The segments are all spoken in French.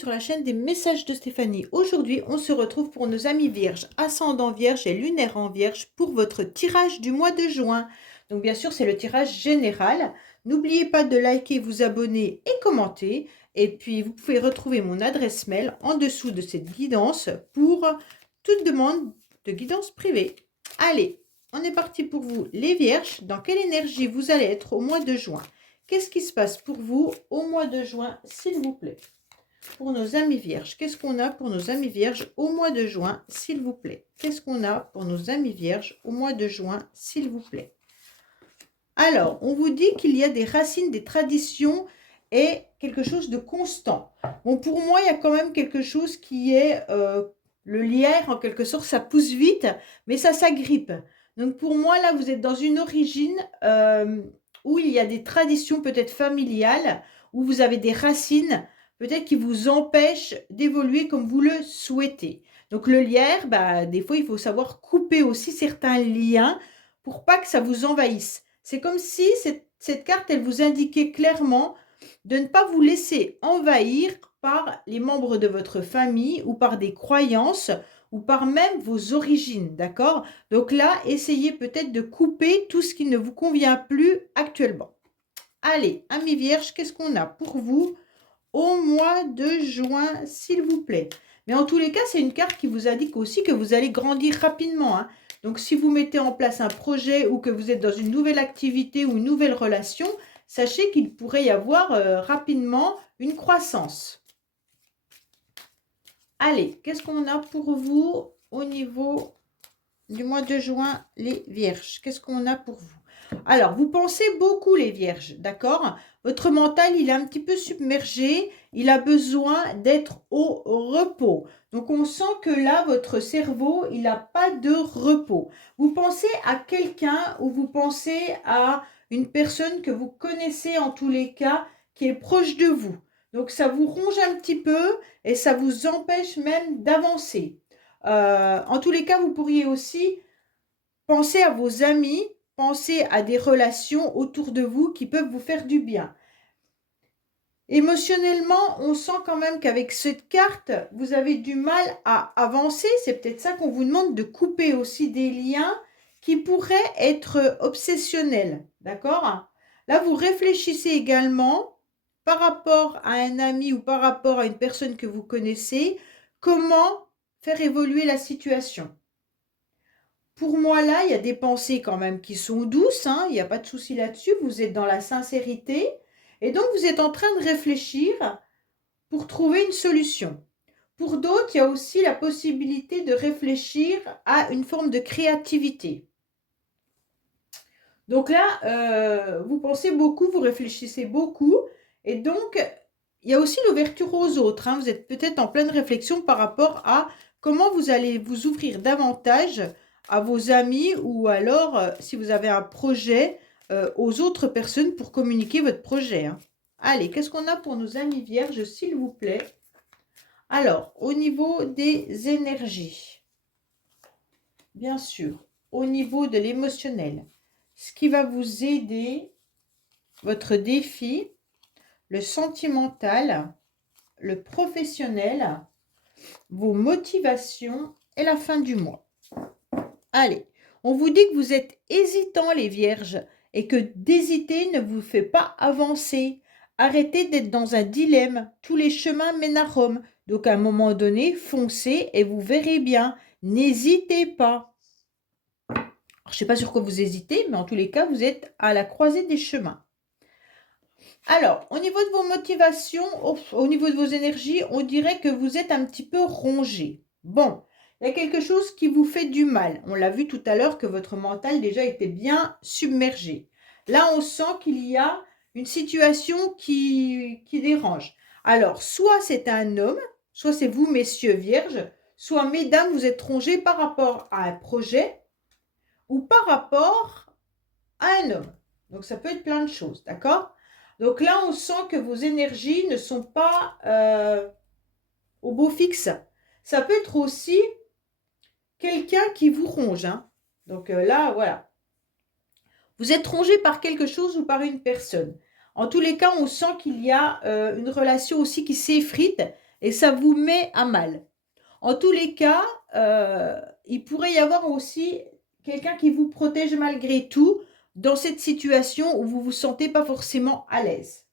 sur la chaîne des messages de Stéphanie. Aujourd'hui, on se retrouve pour nos amis vierges, ascendant vierge et lunaire en vierge pour votre tirage du mois de juin. Donc bien sûr, c'est le tirage général. N'oubliez pas de liker, vous abonner et commenter. Et puis, vous pouvez retrouver mon adresse mail en dessous de cette guidance pour toute demande de guidance privée. Allez, on est parti pour vous, les vierges. Dans quelle énergie vous allez être au mois de juin? Qu'est-ce qui se passe pour vous au mois de juin, s'il vous plaît? Pour nos amis vierges, qu'est-ce qu'on a pour nos amis vierges au mois de juin, s'il vous plaît? Qu'est-ce qu'on a pour nos amis vierges au mois de juin, s'il vous plaît? Alors, on vous dit qu'il y a des racines, des traditions et quelque chose de constant. Bon, pour moi, il y a quand même quelque chose qui est le lierre, en quelque sorte, ça pousse vite, mais ça s'agrippe. Donc, pour moi, là, vous êtes dans une origine où il y a des traditions peut-être familiales, où vous avez des racines, peut-être qui vous empêchent d'évoluer comme vous le souhaitez. Donc, le lierre, bah, des fois, il faut savoir couper aussi certains liens pour pas que ça vous envahisse. C'est comme si cette carte, elle vous indiquait clairement de ne pas vous laisser envahir par les membres de votre famille ou par des croyances ou par même vos origines, d'accord? Donc là, essayez peut-être de couper tout ce qui ne vous convient plus actuellement. Allez, amis vierges, qu'est-ce qu'on a pour vous au mois de juin, s'il vous plaît? Mais en tous les cas, c'est une carte qui vous indique aussi que vous allez grandir rapidement, hein. Donc, si vous mettez en place un projet ou que vous êtes dans une nouvelle activité ou une nouvelle relation, sachez qu'il pourrait y avoir rapidement une croissance. Allez, qu'est-ce qu'on a pour vous au niveau du mois de juin, les vierges? Qu'est-ce qu'on a pour vous? Alors, vous pensez beaucoup, les vierges, d'accord? Votre mental, il est un petit peu submergé. Il a besoin d'être au repos. Donc, on sent que là, votre cerveau, il n'a pas de repos. Vous pensez à quelqu'un ou vous pensez à une personne que vous connaissez en tous les cas, qui est proche de vous. Donc, ça vous ronge un petit peu et ça vous empêche même d'avancer. En tous les cas, vous pourriez aussi penser à vos amis, penser à des relations autour de vous qui peuvent vous faire du bien. Émotionnellement, on sent quand même qu'avec cette carte, vous avez du mal à avancer. C'est peut-être ça qu'on vous demande de couper aussi des liens qui pourraient être obsessionnels. D'accord? Là, vous réfléchissez également par rapport à un ami ou par rapport à une personne que vous connaissez, comment faire évoluer la situation. Pour moi, là, il y a des pensées quand même qui sont douces, hein, il n'y a pas de souci là-dessus, vous êtes dans la sincérité, et donc vous êtes en train de réfléchir pour trouver une solution. Pour d'autres, il y a aussi la possibilité de réfléchir à une forme de créativité. Donc là, vous pensez beaucoup, vous réfléchissez beaucoup, et donc il y a aussi l'ouverture aux autres, hein. Vous êtes peut-être en pleine réflexion par rapport à comment vous allez vous ouvrir davantage à vos amis ou alors, si vous avez un projet, aux autres personnes pour communiquer votre projet, hein. Allez, qu'est-ce qu'on a pour nos amis vierges, s'il vous plaît? Alors, au niveau des énergies, bien sûr, au niveau de l'émotionnel, ce qui va vous aider, votre défi, le sentimental, le professionnel, vos motivations et la fin du mois. Allez, on vous dit que vous êtes hésitants, les vierges, et que d'hésiter ne vous fait pas avancer. Arrêtez d'être dans un dilemme. Tous les chemins mènent à Rome. Donc, à un moment donné, foncez et vous verrez bien. N'hésitez pas. Alors, je ne sais pas sur quoi vous hésitez, mais en tous les cas, vous êtes à la croisée des chemins. Alors, au niveau de vos motivations, au niveau de vos énergies, on dirait que vous êtes un petit peu rongé. Bon, il y a quelque chose qui vous fait du mal. On l'a vu tout à l'heure que votre mental déjà était bien submergé. Là, on sent qu'il y a une situation qui dérange. Alors, soit c'est un homme, soit c'est vous, messieurs vierges, soit mesdames, vous êtes rongés par rapport à un projet ou par rapport à un homme. Donc, ça peut être plein de choses, d'accord? Donc là, on sent que vos énergies ne sont pas au beau fixe. Ça peut être aussi quelqu'un qui vous ronge, hein. Donc là, voilà. Vous êtes rongé par quelque chose ou par une personne. En tous les cas, on sent qu'il y a une relation aussi qui s'effrite. et ça vous met à mal. En tous les cas, il pourrait y avoir aussi quelqu'un qui vous protège malgré tout dans cette situation où vous ne vous sentez pas forcément à l'aise.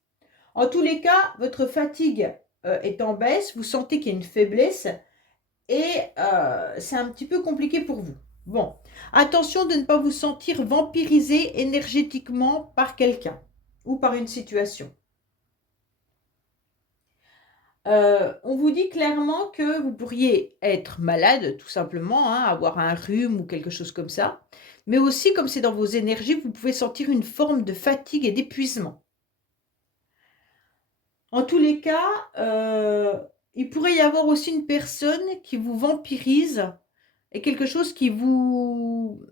En tous les cas, votre fatigue est en baisse, vous sentez qu'il y a une faiblesse et c'est un petit peu compliqué pour vous. Bon, attention de ne pas vous sentir vampirisé énergétiquement par quelqu'un ou par une situation. On vous dit clairement que vous pourriez être malade, tout simplement, hein, avoir un rhume ou quelque chose comme ça. Mais aussi, comme c'est dans vos énergies, vous pouvez sentir une forme de fatigue et d'épuisement. En tous les cas, il pourrait y avoir aussi une personne qui vous vampirise et quelque chose qui vous...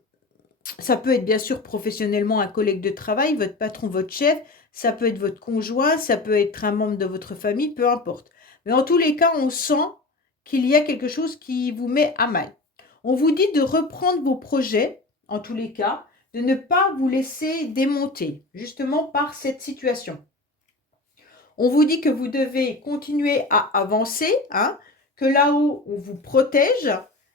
Ça peut être bien sûr professionnellement un collègue de travail, votre patron, votre chef, ça peut être votre conjoint, ça peut être un membre de votre famille, peu importe. Mais en tous les cas, on sent qu'il y a quelque chose qui vous met à mal. On vous dit de reprendre vos projets, en tous les cas, de ne pas vous laisser démonter, justement par cette situation. On vous dit que vous devez continuer à avancer, hein, que là-haut, on vous protège,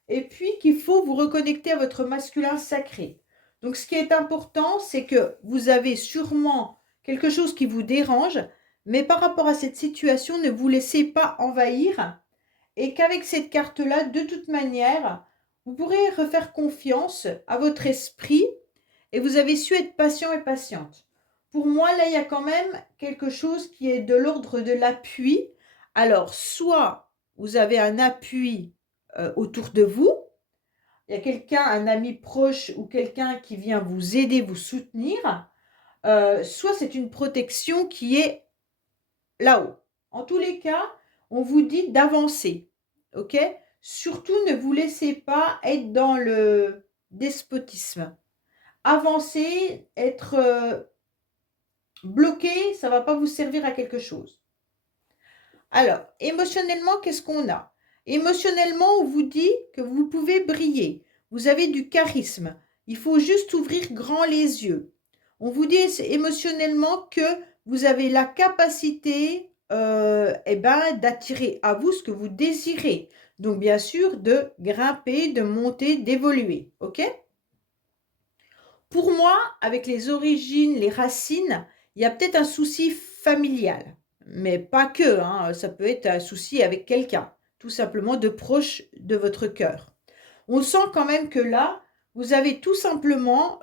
et puis qu'il faut vous reconnecter à votre masculin sacré. Donc, ce qui est important, c'est que vous avez sûrement quelque chose qui vous dérange, mais par rapport à cette situation, ne vous laissez pas envahir, et qu'avec cette carte-là, de toute manière, vous pourrez refaire confiance à votre esprit, et vous avez su être patient et patiente. Pour moi, là, il y a quand même quelque chose qui est de l'ordre de l'appui. Alors, soit vous avez un appui autour de vous, il y a quelqu'un, un ami proche ou quelqu'un qui vient vous aider, vous soutenir, soit c'est une protection qui est là-haut. En tous les cas, on vous dit d'avancer, ok? Surtout, ne vous laissez pas être dans le despotisme. Avancer, être bloqué, ça ne va pas vous servir à quelque chose. Alors, émotionnellement, qu'est-ce qu'on a? Émotionnellement, on vous dit que vous pouvez briller. Vous avez du charisme. Il faut juste ouvrir grand les yeux. On vous dit émotionnellement que vous avez la capacité d'attirer à vous ce que vous désirez. Donc, bien sûr, de grimper, de monter, d'évoluer. OK? Pour moi, avec les origines, les racines, il y a peut-être un souci familial. Mais pas que, hein, ça peut être un souci avec quelqu'un, tout simplement de proche de votre cœur. On sent quand même que là, vous avez tout simplement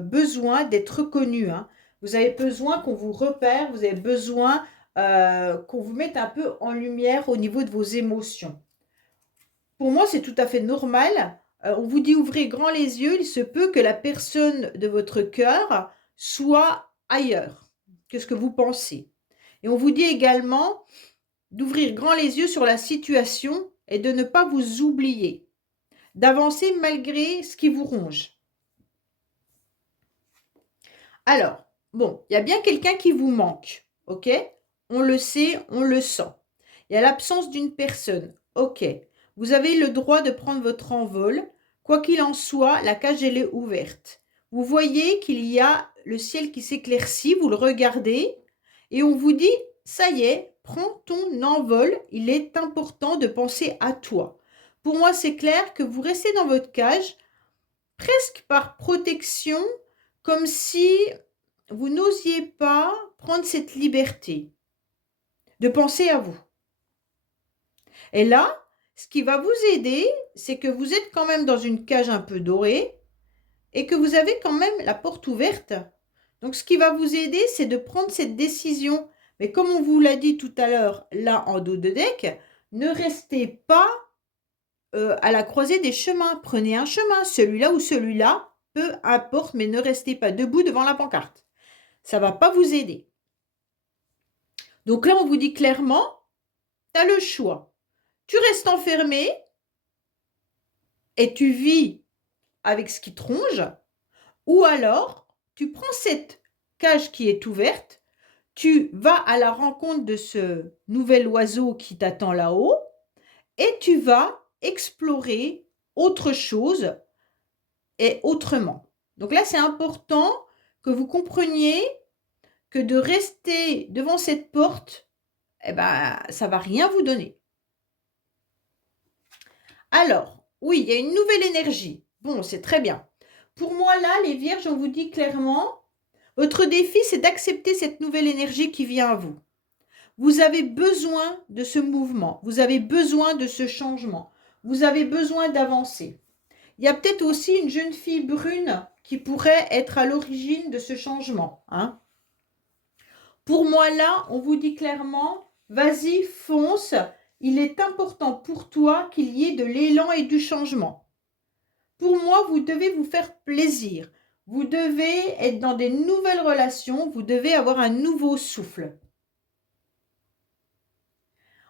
besoin d'être reconnu, hein. Vous avez besoin qu'on vous repère, vous avez besoin qu'on vous mette un peu en lumière au niveau de vos émotions. Pour moi, c'est tout à fait normal. On vous dit ouvrez grand les yeux, il se peut que la personne de votre cœur soit ailleurs que ce que vous pensez. Et on vous dit également d'ouvrir grand les yeux sur la situation et de ne pas vous oublier, d'avancer malgré ce qui vous ronge. Alors, bon, il y a bien quelqu'un qui vous manque, ok? On le sait, on le sent. Il y a l'absence d'une personne, ok? Vous avez le droit de prendre votre envol. Quoi qu'il en soit, la cage, elle est ouverte. Vous voyez qu'il y a le ciel qui s'éclaircit, vous le regardez et on vous dit, ça y est, prends ton envol, il est important de penser à toi. Pour moi, c'est clair que vous restez dans votre cage, presque par protection, comme si vous n'osiez pas prendre cette liberté de penser à vous. Et là, ce qui va vous aider, c'est que vous êtes quand même dans une cage un peu dorée et que vous avez quand même la porte ouverte. Donc, ce qui va vous aider, c'est de prendre cette décision. Mais comme on vous l'a dit tout à l'heure, là en dos de deck, ne restez pas à la croisée des chemins. Prenez un chemin, celui-là ou celui-là, peu importe, mais ne restez pas debout devant la pancarte. Ça ne va pas vous aider. Donc là, on vous dit clairement, tu as le choix. Tu restes enfermé et tu vis avec ce qui te ronge, ou alors tu prends cette cage qui est ouverte, tu vas à la rencontre de ce nouvel oiseau qui t'attend là-haut et tu vas explorer autre chose et autrement. Donc là, c'est important que vous compreniez que de rester devant cette porte, eh ben, ça ne va rien vous donner. Alors, oui, il y a une nouvelle énergie. Bon, c'est très bien. Pour moi, là, les vierges, on vous dit clairement, votre défi, c'est d'accepter cette nouvelle énergie qui vient à vous. Vous avez besoin de ce mouvement, vous avez besoin de ce changement, vous avez besoin d'avancer. Il y a peut-être aussi une jeune fille brune qui pourrait être à l'origine de ce changement, hein. Pour moi, là, on vous dit clairement, vas-y, fonce, il est important pour toi qu'il y ait de l'élan et du changement. Pour moi, vous devez vous faire plaisir. Vous devez être dans des nouvelles relations, vous devez avoir un nouveau souffle.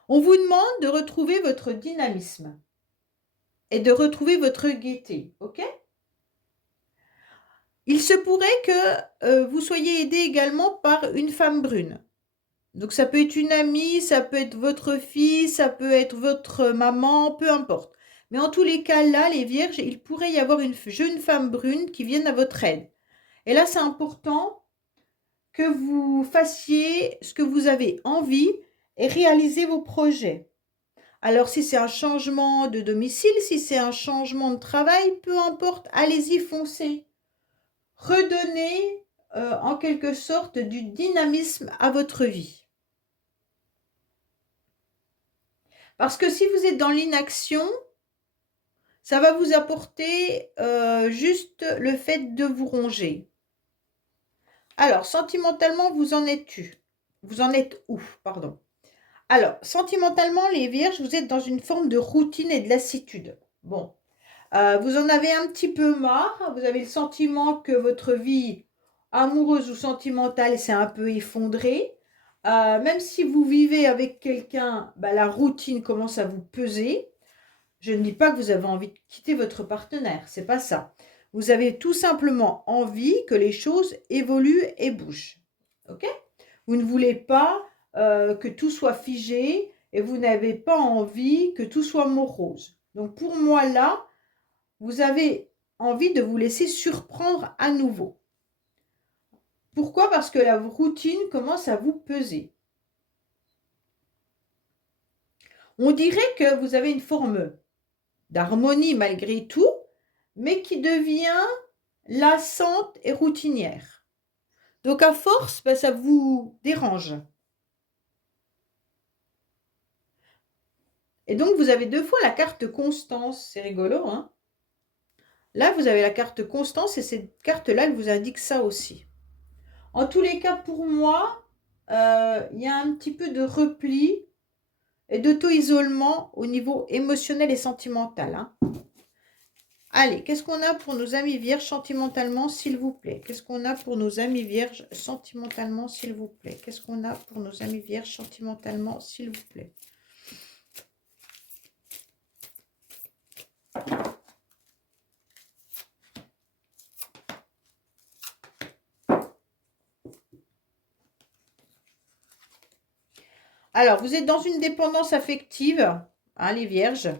On vous demande de retrouver votre dynamisme et de retrouver votre gaieté, ok? Il se pourrait que vous soyez aidé également par une femme brune. Donc ça peut être une amie, ça peut être votre fille, ça peut être votre maman, peu importe. Mais en tous les cas, là, les vierges, il pourrait y avoir une jeune femme brune qui vienne à votre aide. Et là, c'est important que vous fassiez ce que vous avez envie et réaliser vos projets. Alors, si c'est un changement de domicile, si c'est un changement de travail, peu importe, allez-y, foncez. Redonnez en quelque sorte du dynamisme à votre vie. Parce que si vous êtes dans l'inaction, ça va vous apporter juste le fait de vous ronger. Alors, sentimentalement, vous en êtes où? Vous en êtes où, pardon. Alors, sentimentalement, les vierges, vous êtes dans une forme de routine et de lassitude. Bon, vous en avez un petit peu marre, vous avez le sentiment que votre vie amoureuse ou sentimentale s'est un peu effondrée. Même si vous vivez avec quelqu'un, bah, la routine commence à vous peser. Je ne dis pas que vous avez envie de quitter votre partenaire, c'est pas ça. Vous avez tout simplement envie que les choses évoluent et bougent. Ok? Vous ne voulez pas que tout soit figé et vous n'avez pas envie que tout soit morose. Donc pour moi là, vous avez envie de vous laisser surprendre à nouveau. Pourquoi? Parce que la routine commence à vous peser. On dirait que vous avez une forme d'harmonie malgré tout, mais qui devient lassante et routinière. Donc à force, ben, ça vous dérange. Et donc vous avez deux fois la carte Constance, c'est rigolo, hein? Là, vous avez la carte Constance et cette carte-là, elle vous indique ça aussi. En tous les cas, pour moi, il y a un petit peu de repli et d'auto-isolement au niveau émotionnel et sentimental, hein. Allez, qu'est-ce qu'on a pour nos amis vierges sentimentalement, s'il vous plaît? Qu'est-ce qu'on a pour nos amis vierges sentimentalement, s'il vous plaît? Qu'est-ce qu'on a pour nos amis vierges sentimentalement, s'il vous plaît? Alors, vous êtes dans une dépendance affective, hein, les vierges.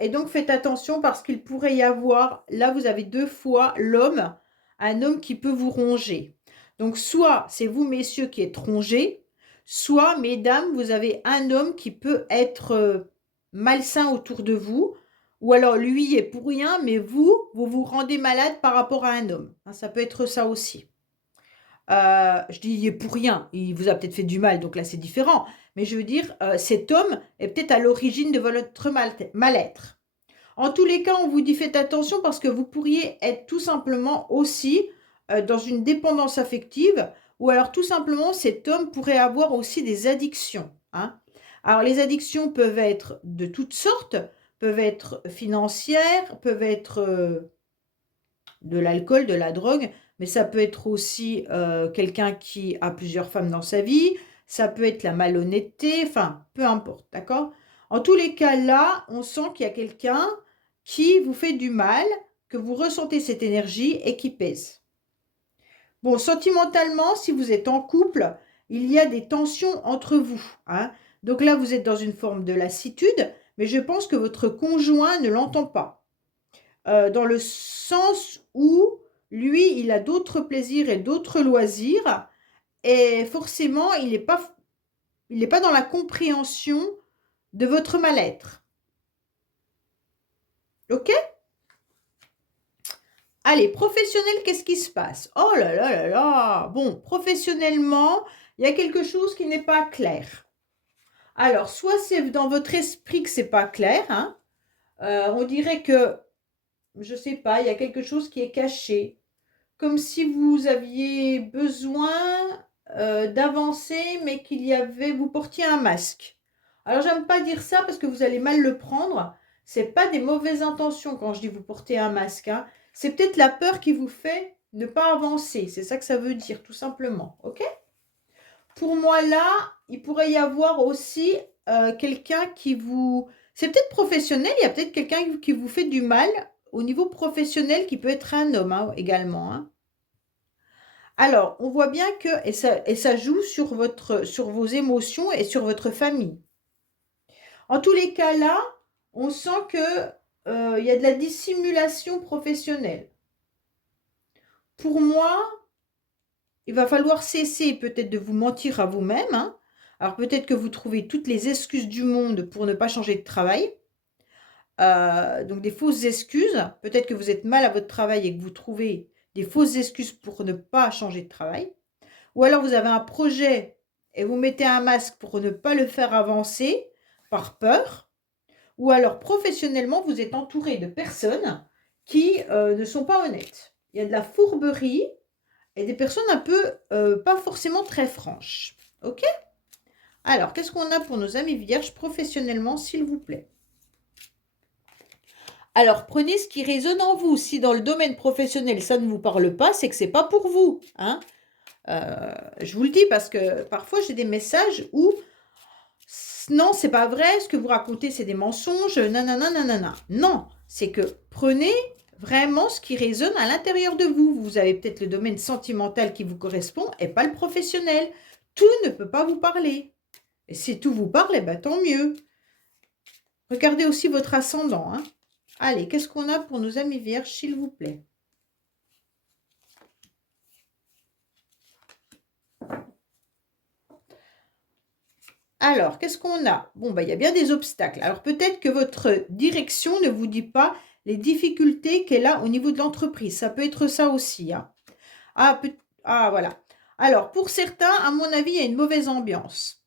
Et donc, faites attention parce qu'il pourrait y avoir, là, vous avez deux fois l'homme, un homme qui peut vous ronger. Donc, soit c'est vous, messieurs, qui êtes rongés, soit, mesdames, vous avez un homme qui peut être malsain autour de vous, ou alors lui est pour rien, mais vous vous rendez malade par rapport à un homme. Hein, ça peut être ça aussi. Je dis il est pour rien, il vous a peut-être fait du mal, donc là c'est différent. Mais je veux dire, cet homme est peut-être à l'origine de votre mal-être. En tous les cas, on vous dit faites attention parce que vous pourriez être tout simplement aussi dans une dépendance affective ou alors tout simplement cet homme pourrait avoir aussi des addictions, hein. Alors les addictions peuvent être de toutes sortes, peuvent être financières, peuvent être de l'alcool, de la drogue, mais ça peut être aussi quelqu'un qui a plusieurs femmes dans sa vie, ça peut être la malhonnêteté, enfin, peu importe, d'accord? En tous les cas, là, on sent qu'il y a quelqu'un qui vous fait du mal, que vous ressentez cette énergie et qui pèse. Bon, sentimentalement, si vous êtes en couple, il y a des tensions entre vous, hein. Donc là, vous êtes dans une forme de lassitude, mais je pense que votre conjoint ne l'entend pas. Dans le sens où lui, il a d'autres plaisirs et d'autres loisirs et forcément, il n'est pas dans la compréhension de votre mal-être. Ok? Allez, professionnel, qu'est-ce qui se passe? Oh là là là là! Bon, professionnellement, il y a quelque chose qui n'est pas clair. Alors, soit c'est dans votre esprit que c'est pas clair, hein. On dirait que, je sais pas, il y a quelque chose qui est caché. Comme si vous aviez besoin d'avancer, mais vous portiez un masque. Alors, j'aime pas dire ça parce que vous allez mal le prendre. C'est pas des mauvaises intentions quand je dis vous portez un masque, hein. C'est peut-être la peur qui vous fait ne pas avancer. C'est ça que ça veut dire, tout simplement. Ok? Pour moi, là, il pourrait y avoir aussi quelqu'un qui vous... C'est peut-être professionnel, il y a peut-être quelqu'un qui vous fait du mal au niveau professionnel, qui peut être un homme hein, également. Hein. Alors, on voit bien que, et ça joue sur vos émotions et sur votre famille. En tous les cas, là, on sent que il y a de la dissimulation professionnelle. Pour moi, il va falloir cesser peut-être de vous mentir à vous-même. Hein. Alors peut-être que vous trouvez toutes les excuses du monde pour ne pas changer de travail. Donc des fausses excuses. Peut-être que vous êtes mal à votre travail et que vous trouvez des fausses excuses pour ne pas changer de travail. Ou alors vous avez un projet et vous mettez un masque pour ne pas le faire avancer par peur. Ou alors professionnellement, vous êtes entouré de personnes qui ne sont pas honnêtes. Il y a de la fourberie et des personnes un peu pas forcément très franches. Ok? Alors, qu'est-ce qu'on a pour nos amis vierges professionnellement, s'il vous plaît? Alors, prenez ce qui résonne en vous. Si dans le domaine professionnel, ça ne vous parle pas, c'est que c'est pas pour vous. Hein. Je vous le dis parce que parfois, j'ai des messages où non, c'est pas vrai, ce que vous racontez, c'est des mensonges, nanana, nanana. Non, c'est que prenez vraiment ce qui résonne à l'intérieur de vous. Vous avez peut-être le domaine sentimental qui vous correspond et pas le professionnel. Tout ne peut pas vous parler. Et si tout vous parle, eh ben, tant mieux. Regardez aussi votre ascendant. Hein. Allez, qu'est-ce qu'on a pour nos amis vierges, s'il vous plaît? Alors, qu'est-ce qu'on a? Bon, bah, il y a bien des obstacles. Alors, peut-être que votre direction ne vous dit pas les difficultés qu'elle a au niveau de l'entreprise. Ça peut être ça aussi. Hein. Ah, voilà. Alors, pour certains, à mon avis, il y a une mauvaise ambiance.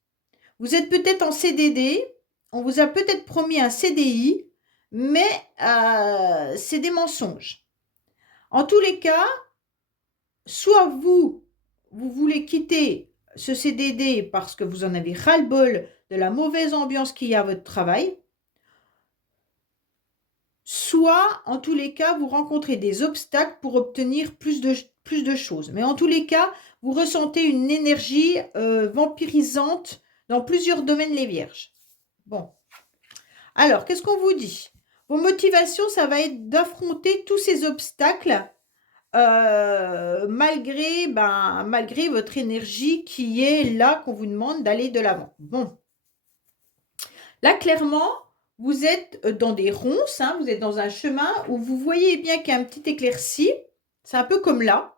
Vous êtes peut-être en CDD. On vous a peut-être promis un CDI, mais c'est des mensonges. En tous les cas, soit vous voulez quitter ce CDD parce que vous en avez ras-le-bol de la mauvaise ambiance qu'il y a à votre travail, soit, en tous les cas, vous rencontrez des obstacles pour obtenir plus de choses. Mais en tous les cas, vous ressentez une énergie vampirisante dans plusieurs domaines, les vierges. Bon. Alors, qu'est-ce qu'on vous dit? Vos motivations, ça va être d'affronter tous ces obstacles malgré votre énergie qui est là, qu'on vous demande d'aller de l'avant. Bon. Là, clairement, vous êtes dans des ronces, hein, vous êtes dans un chemin où vous voyez bien qu'il y a un petit éclairci. C'est un peu comme là.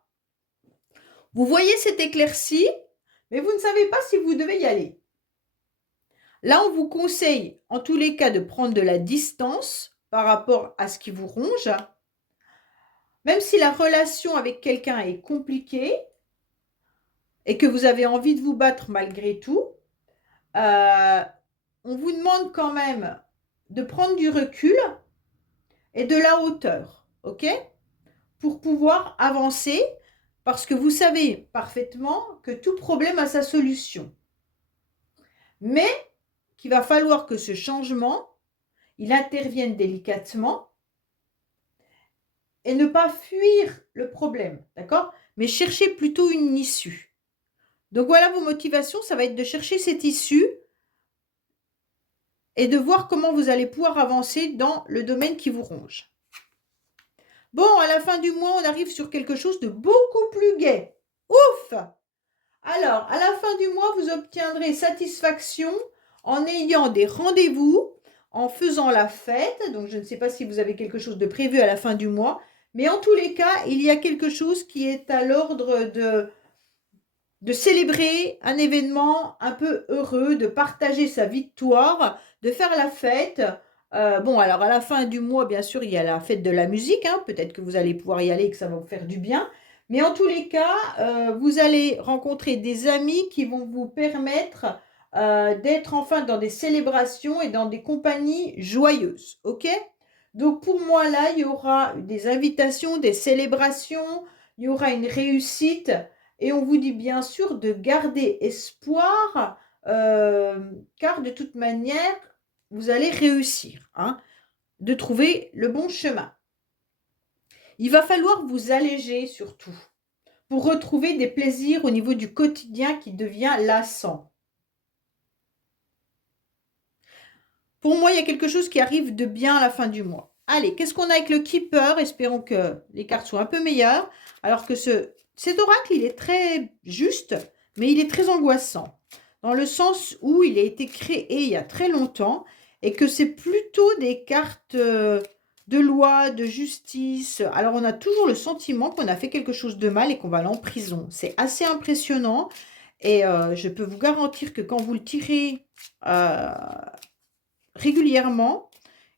Vous voyez cette éclaircie, mais vous ne savez pas si vous devez y aller. Là, on vous conseille, en tous les cas, de prendre de la distance par rapport à ce qui vous ronge. Même si la relation avec quelqu'un est compliquée et que vous avez envie de vous battre malgré tout, on vous demande quand même de prendre du recul et de la hauteur, ok? Pour pouvoir avancer, parce que vous savez parfaitement que tout problème a sa solution. Mais qu'il va falloir que ce changement, il intervienne délicatement et ne pas fuir le problème, d'accord? Mais chercher plutôt une issue. Donc voilà vos motivations, ça va être de chercher cette issue et de voir comment vous allez pouvoir avancer dans le domaine qui vous ronge. Bon, à la fin du mois, on arrive sur quelque chose de beaucoup plus gai. Ouf! Alors, à la fin du mois, vous obtiendrez satisfaction en ayant des rendez-vous, en faisant la fête. Donc, je ne sais pas si vous avez quelque chose de prévu à la fin du mois. Mais en tous les cas, il y a quelque chose qui est à l'ordre de célébrer un événement un peu heureux, de partager sa victoire, de faire la fête Bon, alors à la fin du mois, bien sûr, il y a la fête de la musique, hein. Peut-être que vous allez pouvoir y aller et que ça va vous faire du bien. Mais en tous les cas, vous allez rencontrer des amis qui vont vous permettre d'être enfin dans des célébrations et dans des compagnies joyeuses. OK? Donc pour moi, là, il y aura des invitations, des célébrations, il y aura une réussite. Et on vous dit bien sûr de garder espoir, car de toute manière, vous allez réussir, hein, de trouver le bon chemin. Il va falloir vous alléger surtout pour retrouver des plaisirs au niveau du quotidien qui devient lassant. Pour moi, il y a quelque chose qui arrive de bien à la fin du mois. Allez, qu'est-ce qu'on a avec le Keeper? Espérons que les cartes soient un peu meilleures. Alors que cet oracle, il est très juste, mais il est très angoissant. Dans le sens où il a été créé il y a très longtemps et que c'est plutôt des cartes de loi, de justice. Alors, on a toujours le sentiment qu'on a fait quelque chose de mal et qu'on va aller en prison. C'est assez impressionnant et je peux vous garantir que quand vous le tirez régulièrement,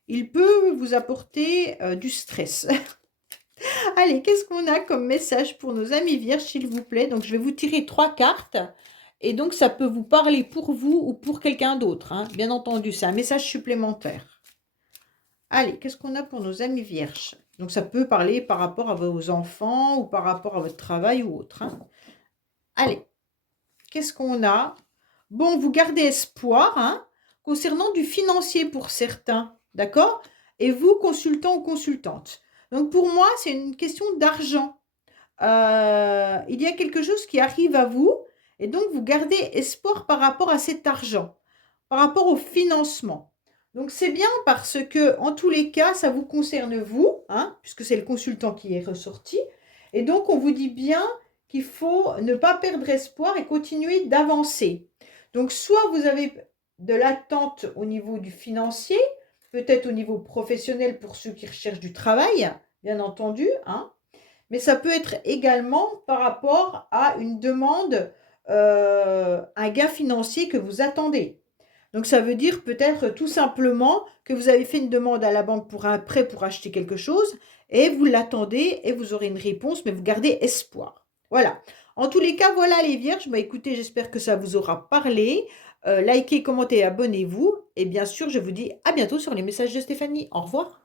il peut vous apporter du stress. Allez, qu'est-ce qu'on a comme message pour nos amis vierges, s'il vous plaît? Donc, je vais vous tirer 3 cartes. Et donc, ça peut vous parler pour vous ou pour quelqu'un d'autre, hein. Bien entendu, c'est un message supplémentaire. Allez, qu'est-ce qu'on a pour nos amis vierges? Donc, ça peut parler par rapport à vos enfants ou par rapport à votre travail ou autre, hein. Allez, qu'est-ce qu'on a? Bon, vous gardez espoir, hein, concernant du financier pour certains, d'accord? Et vous, consultant ou consultante. Donc, pour moi, c'est une question d'argent. Il y a quelque chose qui arrive à vous et donc vous gardez espoir par rapport à cet argent, par rapport au financement. Donc, c'est bien parce que, en tous les cas, ça vous concerne vous, hein, puisque c'est le consultant qui est ressorti. Et donc, on vous dit bien qu'il faut ne pas perdre espoir et continuer d'avancer. Donc, soit vous avez de l'attente au niveau du financier, peut-être au niveau professionnel pour ceux qui recherchent du travail, bien entendu, hein, mais ça peut être également par rapport à une demande, un gain financier que vous attendez. Donc ça veut dire peut-être tout simplement que vous avez fait une demande à la banque pour un prêt pour acheter quelque chose et vous l'attendez et vous aurez une réponse, mais vous gardez espoir. Voilà. En tous les cas, voilà les vierges. Bah, écoutez, j'espère que ça vous aura parlé. Likez, commentez, abonnez-vous. Et bien sûr, je vous dis à bientôt sur les messages de Stéphanie. Au revoir.